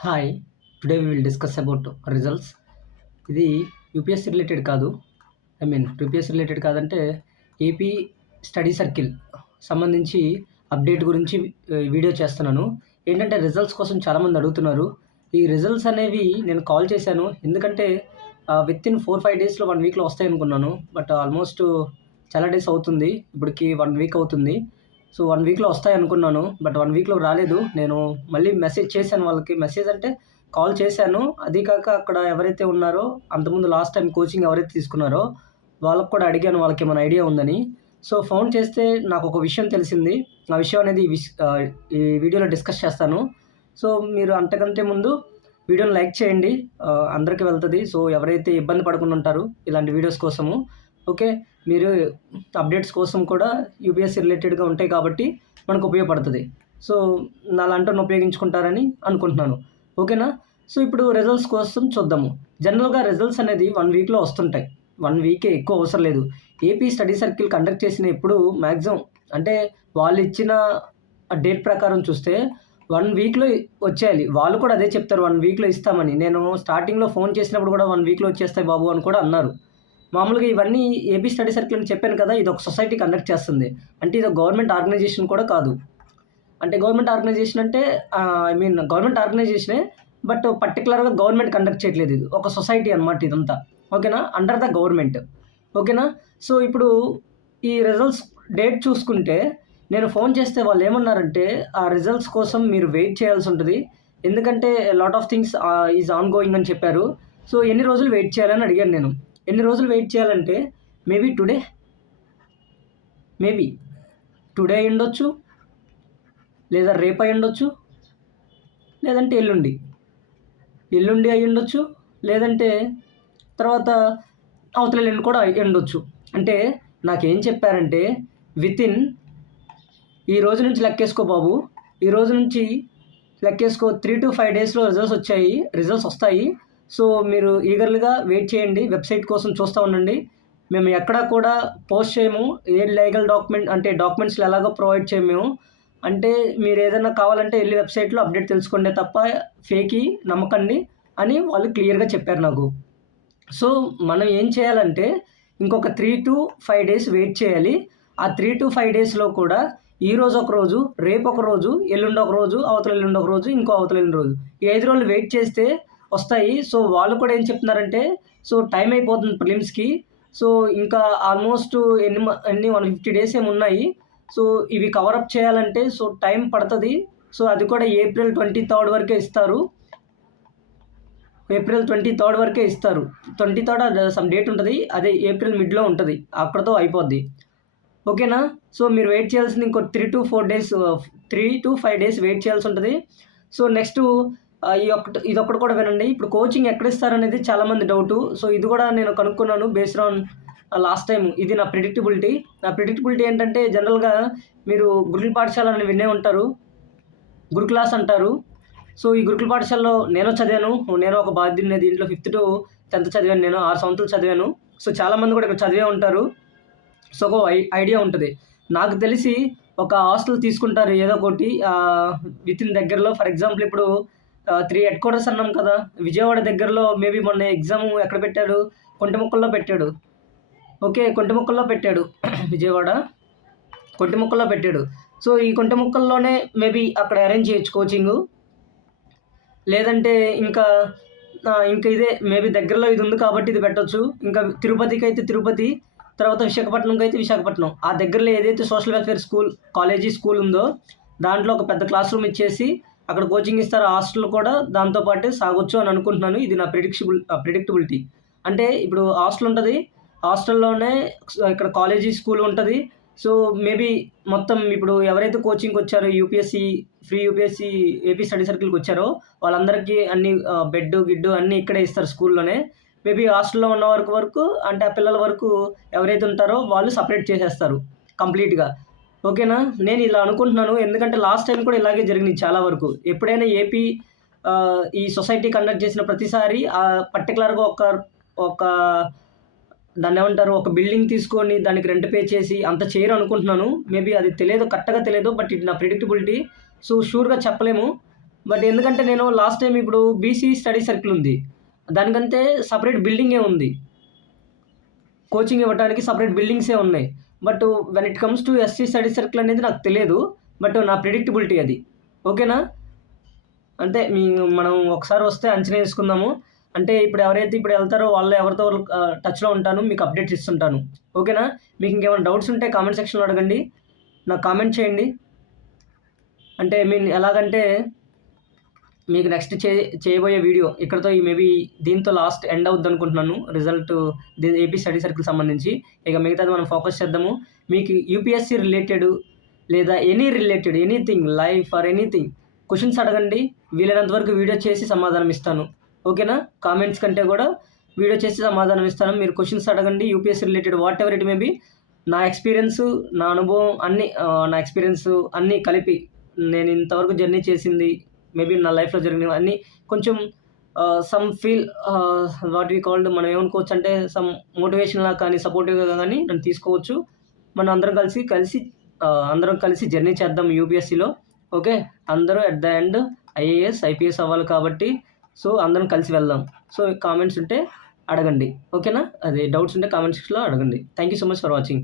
Hi today we will discuss about results. ఇది UPSC related కాదు. UPSC related కాదంటే AP study circle సంబంధించి update గురించి వీడియో చేస్తున్నాను. ఏంటంటే రిజల్ట్స్ కోసం చాలామంది అడుగుతున్నారు. ఈ రిజల్ట్స్ అనేవి నేను కాల్ చేశాను. ఎందుకంటే వితిన్ 4-5 డేస్లో 1 వీక్లో వస్తాయి అనుకున్నాను. బట్ ఆల్మోస్ట్ చాలా డేస్ అవుతుంది. ఇప్పటికి 1 వీక్ అవుతుంది. సో 1 వీక్లో వస్తాయి అనుకున్నాను. బట్ 1 వీక్లో రాలేదు. నేను మళ్ళీ మెసేజ్ చేశాను వాళ్ళకి. మెసేజ్ అంటే కాల్ చేశాను. అదీ కాక అక్కడ ఎవరైతే ఉన్నారో అంతకుముందు లాస్ట్ టైం కోచింగ్ ఎవరైతే తీసుకున్నారో వాళ్ళకి కూడా అడిగాను వాళ్ళకేమైనా ఐడియా ఉందని. సో ఫోన్ చేస్తే నాకొక విషయం తెలిసింది. ఆ విషయం అనేది ఈ వీడియోలో డిస్కస్ చేస్తాను. సో మీరు అంతకంటే ముందు వీడియోని లైక్ చేయండి. అందరికీ వెళ్తుంది. సో ఎవరైతే ఇబ్బంది పడకుండా ఉంటారు ఇలాంటి వీడియోస్ కోసము. ఓకే, మీరు అప్డేట్స్ కోసం కూడా యూపీఎస్సీ రిలేటెడ్గా ఉంటాయి కాబట్టి మనకు ఉపయోగపడుతుంది. సో నాలాంటిని ఉపయోగించుకుంటారని అనుకుంటున్నాను. ఓకేనా? సో ఇప్పుడు రిజల్ట్స్ కోసం చూద్దాము. జనరల్గా రిజల్ట్స్ అనేది 1 వీక్లో వస్తుంటాయి. 1 వీకే, ఎక్కువ అవసరం లేదు. ఏపీ స్టడీ సర్కిల్ కండక్ట్ చేసిన ఎప్పుడు మ్యాక్సిమం అంటే వాళ్ళు ఇచ్చిన డేట్ ప్రకారం చూస్తే 1 వీక్లో వచ్చేయాలి. వాళ్ళు కూడా అదే చెప్తారు, 1 వీక్లో ఇస్తామని. నేను స్టార్టింగ్లో ఫోన్ చేసినప్పుడు కూడా 1 వీక్లో వచ్చేస్తాయి బాబు అని కూడా అన్నారు. మామూలుగా ఇవన్నీ ఏపీ స్టడీ సర్కిల్ అని చెప్పాను కదా, ఇది ఒక సొసైటీ కండక్ట్ చేస్తుంది. అంటే ఇది గవర్నమెంట్ ఆర్గనైజేషన్ కూడా కాదు. అంటే గవర్నమెంట్ ఆర్గనైజేషన్ అంటే గవర్నమెంట్ ఆర్గనైజేషనే, బట్ పర్టికులర్గా గవర్నమెంట్ కండక్ట్ చేయట్లేదు. ఇది ఒక సొసైటీ అనమాట ఇదంతా. ఓకేనా? Under the government. ఓకేనా? సో ఇప్పుడు ఈ రిజల్ట్స్ డేట్ చూసుకుంటే నేను ఫోన్ చేస్తే వాళ్ళు ఏమన్నారంటే ఆ రిజల్ట్స్ కోసం మీరు వెయిట్ చేయాల్సి ఉంటుంది. ఎందుకంటే lot of things is on going అని చెప్పారు. సో ఎన్ని రోజులు వెయిట్ చేయాలని అడిగాను నేను. ఎన్ని రోజులు వెయిట్ చేయాలంటే మేబీ టుడే అయి ఉండొచ్చు, లేదా రేపు అయి ఉండొచ్చు, లేదంటే ఎల్లుండి అయి ఉండొచ్చు, లేదంటే తర్వాత అవతల ఎల్లుండి కూడా అయి ఉండొచ్చు. అంటే నాకేం చెప్పారంటే వితిన్ ఈ రోజు నుంచి లెక్కేసుకో బాబు, ఈ రోజు నుంచి లెక్కేసుకో 3 to 5 డేస్లో రిజల్ట్స్ వస్తాయి. సో మీరు ఈగర్లీగా వెయిట్ చేయండి, వెబ్సైట్ కోసం చూస్తూ ఉండండి. మేము ఎక్కడా కూడా పోస్ట్ చేయము. ఏ లీగల్ డాక్యుమెంట్స్లో ఎలాగో ప్రొవైడ్ చేయము మేము. అంటే మీరు ఏదైనా కావాలంటే వెళ్ళి వెబ్సైట్లో అప్డేట్ తెలుసుకోండి తప్ప ఫేకి నమ్మకండి అని వాళ్ళు క్లియర్గా చెప్పారు నాకు. సో మనం ఏం చేయాలంటే ఇంకొక 3 to 5 డేస్ వెయిట్ చేయాలి. ఆ 3 to 5 డేస్లో కూడా ఈరోజు ఒక రోజు, రేపు ఒక రోజు, ఎల్లుండి ఒక రోజు, అవతల ఎల్లుండి ఒక రోజు, ఇంకో అవతల ఎల్లుండి రోజు, ఈ 5 రోజులు వెయిట్ చేస్తే వస్తాయి. సో వాళ్ళు కూడా ఏం చెప్తున్నారంటే సో టైం అయిపోతుంది ప్రిలిమ్స్కి. సో ఇంకా ఆల్మోస్ట్ ఎన్ని 150 డేస్ ఏమి ఉన్నాయి. సో ఇవి కవరప్ చేయాలంటే సో టైం పడుతుంది. సో అది కూడా ఏప్రిల్ 23 వరకే ఇస్తారు. ఏప్రిల్ 23 వరకే ఇస్తారు. 23 సమ్ డేట్ ఉంటుంది, అదే ఏప్రిల్ మిడ్లో ఉంటుంది, అక్కడతో అయిపోద్ది. ఓకేనా? సో మీరు వెయిట్ చేయాల్సింది ఇంకో 3 to 5 డేస్ వెయిట్ చేయాల్సి ఉంటుంది. సో నెక్స్ట్ ఇదొక్కటి కూడా వినండి. ఇప్పుడు కోచింగ్ ఎక్కడ ఇస్తారనేది చాలామంది డౌటు. సో ఇది కూడా నేను కనుక్కున్నాను బేస్డ్ ఆన్ లాస్ట్ టైం. ఇది నా ప్రిడిక్టబిలిటీ ఏంటంటే జనరల్గా మీరు గురుకుల పాఠశాల అని వినే ఉంటారు, గురుకులాస్ అంటారు. సో ఈ గురుకుల పాఠశాలలో నేను చదివాను. నేను ఒక బాధ్యుడిని. దీంట్లో 5th to 10th చదివాను. నేను 6 సంవత్సరాలు చదివాను. సో చాలామంది కూడా ఇక్కడ చదివే ఉంటారు. సో ఒక ఐడియా ఉంటుంది. నాకు తెలిసి ఒక హాస్టల్ తీసుకుంటారు ఏదో ఒకటి వితిన్ దగ్గరలో. ఫర్ ఎగ్జాంపుల్ ఇప్పుడు 3 హెడ్ క్వార్టర్స్ అన్నాం కదా, విజయవాడ దగ్గరలో మేబీ మొన్న ఎగ్జామ్ ఎక్కడ పెట్టాడు, కొంటిముక్కల్లో పెట్టాడు. ఓకే, కొంటిముక్కల్లో పెట్టాడు విజయవాడ కొంటిముక్కల్లో పెట్టాడు. సో ఈ కొంటిముక్కల్లోనే మేబీ అక్కడ అరేంజ్ చేయొచ్చు కోచింగు. లేదంటే ఇంకా ఇదే మేబీ దగ్గరలో ఇది ఉంది కాబట్టి ఇది పెట్టొచ్చు. ఇంకా తిరుపతికి అయితే తిరుపతి, తర్వాత విశాఖపట్నంకి అయితే విశాఖపట్నం. ఆ దగ్గరలో ఏదైతే సోషల్ వెల్ఫేర్ స్కూల్ ఉందో దాంట్లో ఒక పెద్ద క్లాస్ రూమ్ ఇచ్చేసి అక్కడ కోచింగ్ ఇస్తారు. హాస్టల్ కూడా దాంతోపాటే సాగొచ్చు అని అనుకుంటున్నాను. ఇది నా ప్రిడిక్టబిలిటీ. అంటే ఇప్పుడు హాస్టల్ ఉంటుంది, హాస్టల్లోనే ఇక్కడ స్కూల్ ఉంటుంది. సో మేబీ మొత్తం ఇప్పుడు ఎవరైతే కోచింగ్కి వచ్చారో ఫ్రీ యూపీఎస్సీ ఏపీ స్టడీ సర్కిల్కి వచ్చారో వాళ్ళందరికీ అన్ని గిడ్డు అన్నీ ఇక్కడే ఇస్తారు స్కూల్లోనే. మేబీ హాస్టల్లో ఉన్న వరకు అంటే ఆ పిల్లల వరకు ఎవరైతే ఉంటారో వాళ్ళు సపరేట్ చేసేస్తారు కంప్లీట్గా. ఓకేనా? నేను ఇలా అనుకుంటున్నాను. ఎందుకంటే లాస్ట్ టైం కూడా ఇలాగే జరిగింది చాలా వరకు. ఎప్పుడైనా ఏపీ ఈ సొసైటీ కండక్ట్ చేసిన ప్రతిసారి పర్టికులర్గా ఒక దాన్ని ఏమంటారు, ఒక బిల్డింగ్ తీసుకొని దానికి రెంట్ పే చేసి అంత చేయరు అనుకుంటున్నాను. మేబీ అది కరెక్ట్గా తెలియదు. బట్ ఇది నా ప్రిడిక్టబిలిటీ. సో షూర్గా చెప్పలేము. బట్ ఎందుకంటే నేను లాస్ట్ టైం ఇప్పుడు బీసీ స్టడీ సర్కిల్ ఉంది. దానికంటే సపరేట్ బిల్డింగే ఉంది. కోచింగ్ ఇవ్వడానికి సపరేట్ బిల్డింగ్సే ఉన్నాయి. But when it comes to SC study circle అనేది నాకు తెలియదు. బట్ నా ప్రిడిక్టబిలిటీ అది. ఓకేనా? అంటే మనం ఒకసారి వస్తే అంచనా వేసుకుందాము. అంటే ఇప్పుడు ఎవరైతే ఇప్పుడు వెళ్తారో వాళ్ళు ఎవరితో టచ్‌లో ఉంటాను. మీకు అప్డేట్స్ ఇస్తుంటాను. ఓకేనా? మీకు ఇంకేమైనా డౌట్స్ ఉంటే కామెంట్ సెక్షన్‌లో అడగండి. నాకు కామెంట్ చేయండి. అంటే ఎలాగంటే మీకు నెక్స్ట్ చేయబోయే వీడియో ఇక్కడితో మేబీ దీంతో లాస్ట్ ఎండ్ అవుద్దనుకుంటున్నాను. రిజల్ట్ ఏపీ స్టడీ సర్కిల్ సంబంధించి. ఇక మిగతాది మనం ఫోకస్ చేద్దాము. మీకు యూపీఎస్సీ రిలేటెడ్ లేదా anything life or anything questions అడగండి. వీలైనంత వరకు వీడియో చేసి సమాధానం ఇస్తాను. ఓకేనా? కామెంట్స్ కంటే కూడా వీడియో చేసి సమాధానం ఇస్తాను. మీరు క్వెషన్స్ అడగండి. UPSC related whatever it may be. నా ఎక్స్పీరియన్స్, నా అనుభవం అన్నీ నా ఎక్స్పీరియన్స్ అన్నీ కలిపి నేను ఇంతవరకు జర్నీ చేసింది మేబీ నా లైఫ్‌లో జరిగినవి అన్నీ కొంచెం some feel what we called మనం ఏమనుకోవచ్చు అంటే సమ్ మోటివేషన్‌లా కానీ, సపోర్టివ్‌గా కానీ నన్ను తీసుకోవచ్చు. మనం అందరం కలిసి జర్నీ చేద్దాం యూపీఎస్సీలో. ఓకే? అందరూ at the end IAS, IPS అవ్వాలి కాబట్టి సో అందరం కలిసి వెళ్దాం. సో కామెంట్స్ ఉంటే అడగండి. ఓకేనా? అదే డౌట్స్ ఉంటే కామెంట్ సెక్షన్‌లో అడగండి. Thank you so much for watching.